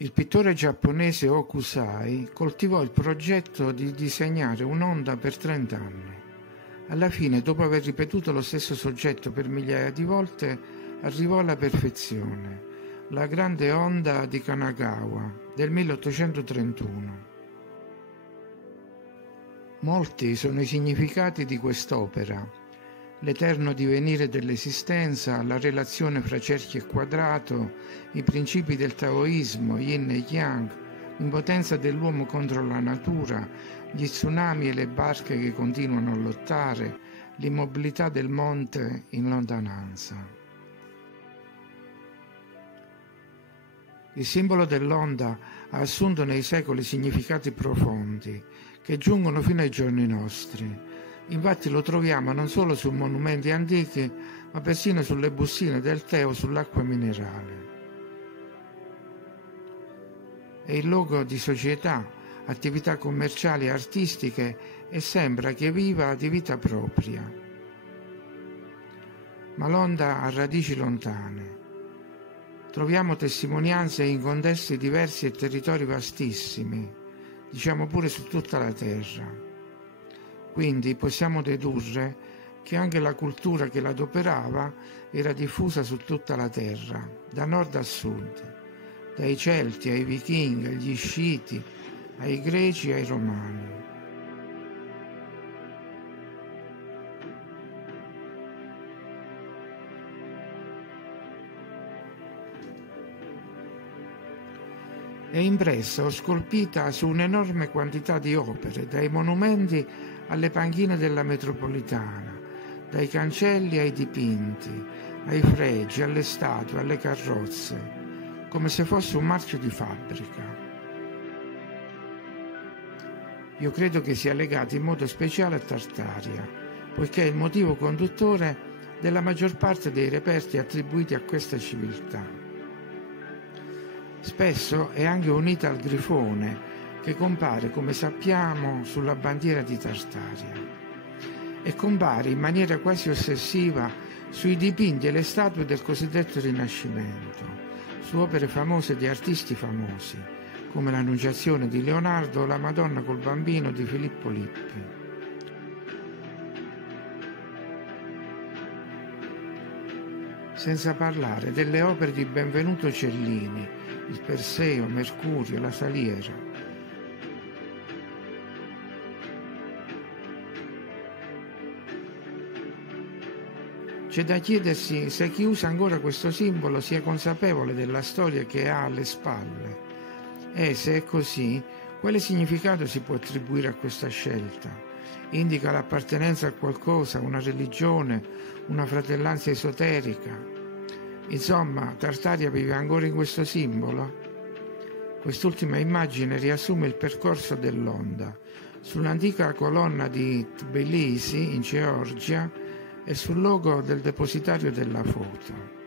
Il pittore giapponese Hokusai coltivò il progetto di disegnare un'onda per 30 anni. Alla fine, dopo aver ripetuto lo stesso soggetto per migliaia di volte, arrivò alla perfezione, la grande onda di Kanagawa del 1831. Molti sono i significati di quest'opera: l'eterno divenire dell'esistenza, la relazione fra cerchio e quadrato, i principi del taoismo, yin e yang, l'impotenza dell'uomo contro la natura, gli tsunami e le barche che continuano a lottare, l'immobilità del monte in lontananza. Il simbolo dell'onda ha assunto nei secoli significati profondi che giungono fino ai giorni nostri. Infatti lo troviamo non solo su monumenti antichi, ma persino sulle bustine del tè o sull'acqua minerale. È il logo di società, attività commerciali e artistiche e sembra che viva di vita propria. Ma l'onda ha radici lontane. Troviamo testimonianze in contesti diversi e territori vastissimi, diciamo pure su tutta la terra. Quindi possiamo dedurre che anche la cultura che l'adoperava era diffusa su tutta la terra, da nord a sud, dai Celti ai Vichinghi, agli Sciti, ai Greci e ai Romani. È impressa o scolpita su un'enorme quantità di opere, dai monumenti alle panchine della metropolitana, dai cancelli ai dipinti, ai fregi, alle statue, alle carrozze, come se fosse un marchio di fabbrica. Io credo che sia legato in modo speciale a Tartaria, poiché è il motivo conduttore della maggior parte dei reperti attribuiti a questa civiltà. Spesso è anche unita al grifone, che compare, come sappiamo, sulla bandiera di Tartaria e compare in maniera quasi ossessiva sui dipinti e le statue del cosiddetto Rinascimento, su opere famose di artisti famosi, come l'Annunciazione di Leonardo o la Madonna col Bambino di Filippo Lippi. Senza parlare delle opere di Benvenuto Cellini, il Perseo, Mercurio, la Saliera. C'è da chiedersi se chi usa ancora questo simbolo sia consapevole della storia che ha alle spalle e, se è così, quale significato si può attribuire a questa scelta. Indica l'appartenenza a qualcosa, una religione, una fratellanza esoterica. Insomma, Tartaria vive ancora in questo simbolo? Quest'ultima immagine riassume il percorso dell'onda. Sull'antica colonna di Tbilisi, in Georgia, e sul logo del depositario della foto.